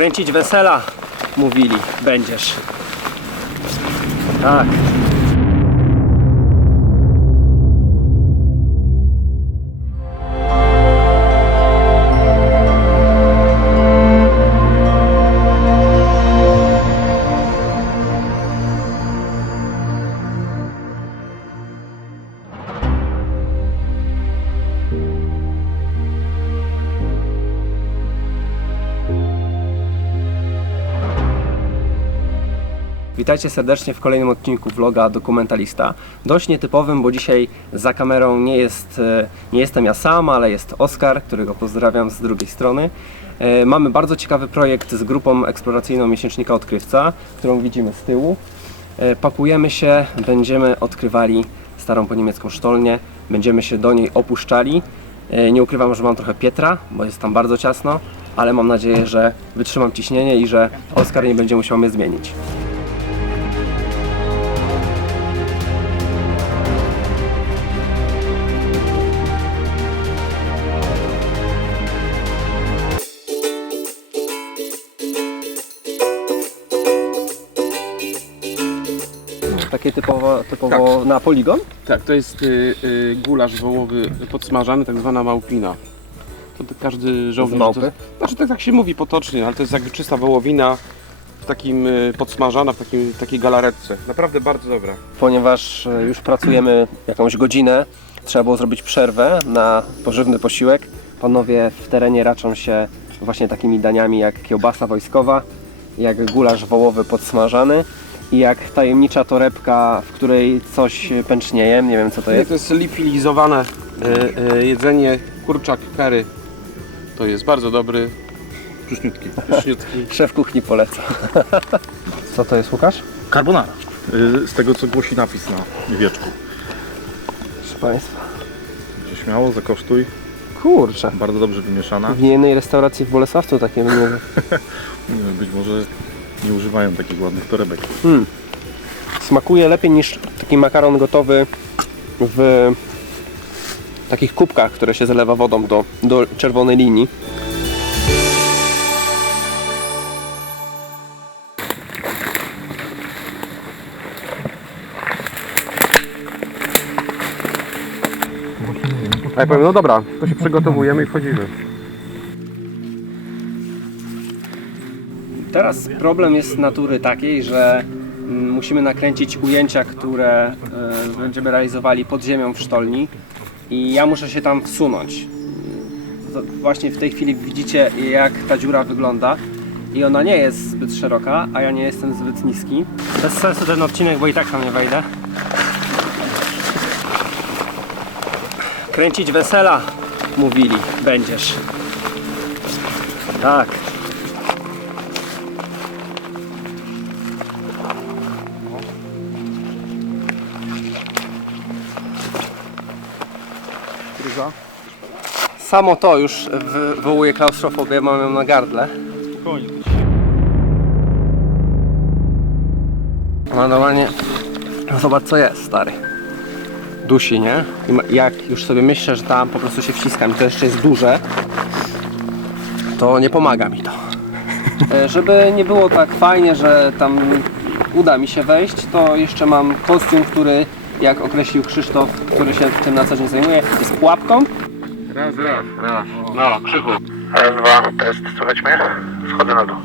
Kręcić wesela, mówili, będziesz. Tak. Witajcie serdecznie w kolejnym odcinku vloga Dokumentalista. Dość nietypowym, bo dzisiaj za kamerą nie, jest, e, nie jestem ja sam, ale jest Oskar, którego pozdrawiam z drugiej strony. E, Mamy bardzo ciekawy projekt z grupą eksploracyjną Miesięcznika Odkrywca, którą widzimy z tyłu. E, Pakujemy się, będziemy odkrywali starą po niemiecką sztolnię, będziemy się do niej opuszczali. Nie ukrywam, że mam trochę Pietra, bo jest tam bardzo ciasno, ale mam nadzieję, że wytrzymam ciśnienie i że Oskar nie będzie musiał mnie zmienić. Takie typowo, typowo na poligon? Tak, to jest y, y, gulasz wołowy podsmażany, tak zwana małpina. To, każdy żołnierz... małpy? To, znaczy tak, tak się mówi potocznie, ale to jest jakby czysta wołowina w takim y, podsmażana, w takim, takiej galaretce. Naprawdę bardzo dobra. Ponieważ e, już pracujemy jakąś godzinę, trzeba było zrobić przerwę na pożywny posiłek. Panowie w terenie raczą się właśnie takimi daniami jak kiełbasa wojskowa, jak gulasz wołowy podsmażany jak tajemnicza torebka, w której coś pęcznieje. Nie wiem co to Nie, jest. to jest lipilizowane y, y, jedzenie, kurczak curry. To jest bardzo dobry, Pyszniutki. pyszniutki. Szef kuchni poleca. Co to jest Łukasz? Carbonara. Y, Z tego co głosi napis na wieczku. Proszę Państwa. Także śmiało, zakosztuj. Kurczę. Bardzo dobrze wymieszana. W niejednej restauracji w Bolesławcu takie mnie... Nie wiem, być może nie używają takich ładnych torebek. Hmm. Smakuje lepiej niż taki makaron gotowy w takich kubkach, które się zalewa wodą do, do czerwonej linii. A ja powiem, no dobra, to się przygotowujemy i wchodzimy. Teraz problem jest natury takiej, że mm, musimy nakręcić ujęcia, które e, będziemy realizowali pod ziemią w sztolni i ja muszę się tam wsunąć. Właśnie w tej chwili widzicie jak ta dziura wygląda i ona nie jest zbyt szeroka, a ja nie jestem zbyt niski. Bez sensu ten odcinek, bo i tak tam nie wejdę. Kręcić wesela, mówili, będziesz. Tak. Kryza? Samo to już wywołuje klaustrofobię, mam ją na gardle. Spokojnie. No normalnie, no zobacz co jest, stary. Dusi, nie? I jak już sobie myślę, że tam po prostu się wciskam i to jeszcze jest duże, to nie pomaga mi to. E, Żeby nie było tak fajnie, że tam uda mi się wejść, to jeszcze mam kostium, który, jak określił Krzysztof, który się tym na co dzień zajmuje, jest pułapką. Raz, raz. Raz. No, krzyku. Raz, dwa, test. Słychać mnie? Schodzę na dół.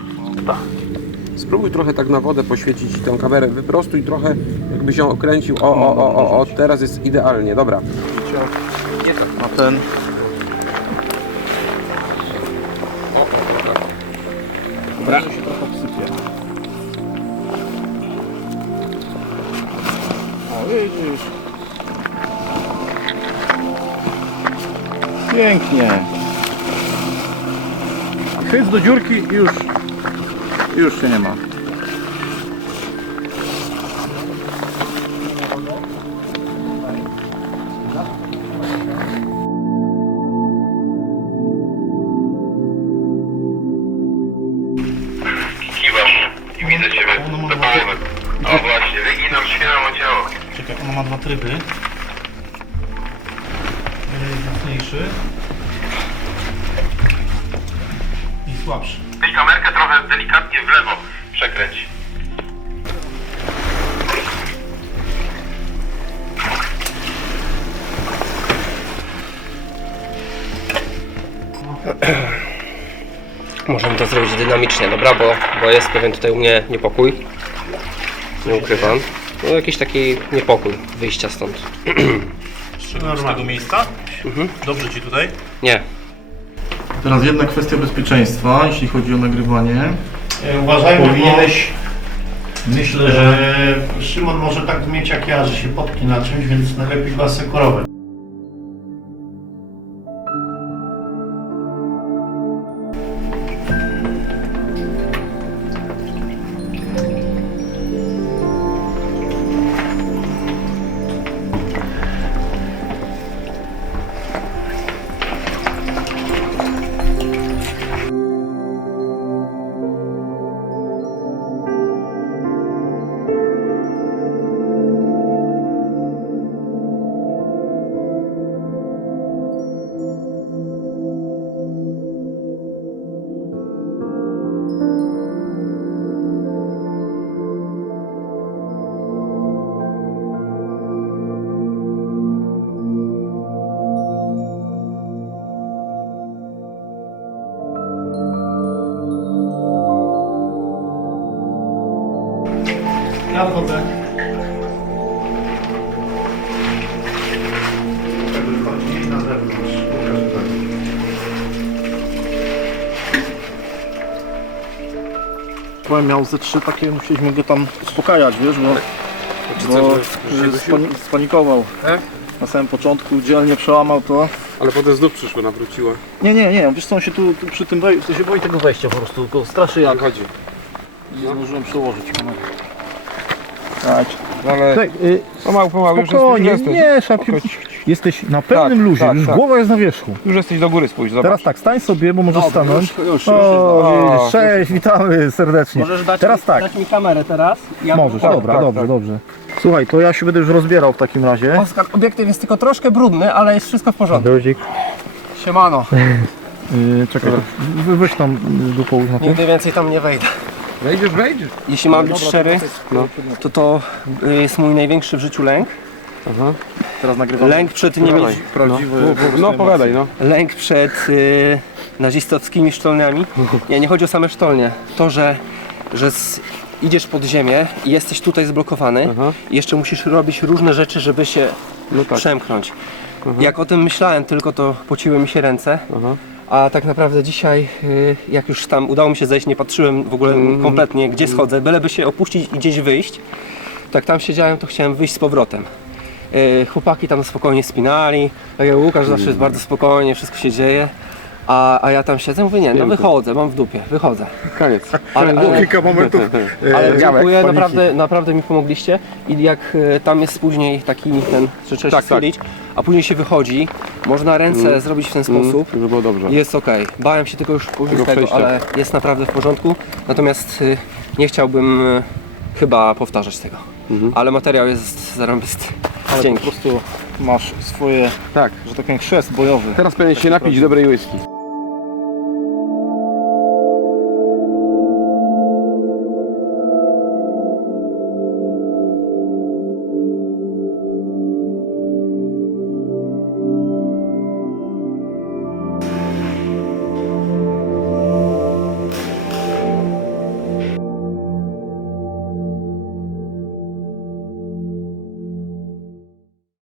Spróbuj trochę tak na wodę poświecić tę kamerę. Wyprostuj trochę, jakbyś ją okręcił. O, o, o, o, o, teraz jest idealnie. Dobra. Na ten. Dobra. się trochę obsypie. Widzisz. Pięknie. Chyc do dziurki i już, już się nie ma. Czekaj, ona ma dwa tryby. Jeden jest mocniejszy i słabszy. Weź kamerkę trochę delikatnie w lewo przekręć. Możemy to zrobić dynamicznie, dobra, bo, bo jest pewien tutaj u mnie niepokój. Nie ukrywam. No jakiś taki niepokój wyjścia stąd. Z tego miejsca? Dobrze ci tutaj? Nie. Teraz jedna kwestia bezpieczeństwa, jeśli chodzi o nagrywanie. E, Uważajmy, Powinieneś- Myślę, że Szymon może tak mieć jak ja, że się potknie na czymś, więc najlepiej go asekurować. Ja wchodzę. Wychodzi na zewnątrz. Tak. Powiem, miał ze trzy takie, musieliśmy go tam uspokajać, wiesz, bo, bo y, spani spanikował. Tak? Na samym początku dzielnie przełamał to. Ale potem znów przyszło, nawróciło. Nie, nie, nie, wiesz co, on się tu, tu przy tym wej- to się boi tego wejścia po prostu, tylko straszy jak. Chodzi. Nie zdążyłem przełożyć. Tak. Ale Tak, y, pomału, pomału, już spokojnie, jesteś, już nie, jesteś. szapie, Chodź. jesteś na pełnym Tak, luzie, tak, już tak. głowa jest na wierzchu. Już jesteś do góry spójrz, zobacz. Teraz tak, stań sobie, bo możesz stanąć. Już, już, już. O, widzisz, cześć, witamy serdecznie. Możesz dać, Teraz mi, tak. dać mi kamerę teraz? Ja Możesz, Tak, dobra, tak, dobrze, tak. dobrze. Słuchaj, to ja się będę już rozbierał w takim razie. Oskar, obiektyw jest tylko troszkę brudny, ale jest wszystko w porządku. Drodzik. Siemano. Yy, czekaj, wy- weź tam y, połóż na. Nigdy więcej tam nie wejdę. Wejdziesz, wejdziesz. Jeśli mam być szczery, to to y, jest mój największy w życiu lęk. Aha. Teraz nagrywamy Lęk przed nimi, Pogadaj. prawdziwy... No, pogadaj, no. lęk przed y, nazistowskimi sztolniami. Nie, nie chodzi o same sztolnie. To, że, że z, idziesz pod ziemię i jesteś tutaj zblokowany Aha. i jeszcze musisz robić różne rzeczy, żeby się No tak. przemknąć. Jak o tym myślałem, tylko to pociły mi się ręce. Aha. A tak naprawdę dzisiaj, y, jak już tam udało mi się zejść, nie patrzyłem w ogóle Mhm. kompletnie, gdzie schodzę, byleby się opuścić i gdzieś wyjść. Tak tam siedziałem, to chciałem wyjść z powrotem. Y, Chłopaki tam spokojnie spinali, tak jak Łukasz zawsze jest bardzo spokojnie, wszystko się dzieje. A, a ja tam siedzę, mówię nie, no wychodzę, mam w dupie, wychodzę. Koniec. Ale, ale, Kilka momentów ale e, dziękuję, paniki. naprawdę, naprawdę mi pomogliście i jak e, tam jest później taki ten, że trzeba Tak, się tak. schylić, a później się wychodzi, można ręce zrobić w ten sposób, Żeby było dobrze. jest ok. Bałem się tylko już później Tego tego, przejścia. ale jest naprawdę w porządku. Natomiast y, nie chciałbym y, chyba powtarzać tego. Ale materiał jest zarąbisty. Ale po Dzięki. prostu masz swoje, Tak. że tak powiem, chrzest bojowy. Teraz powinien się napić dobrej whisky.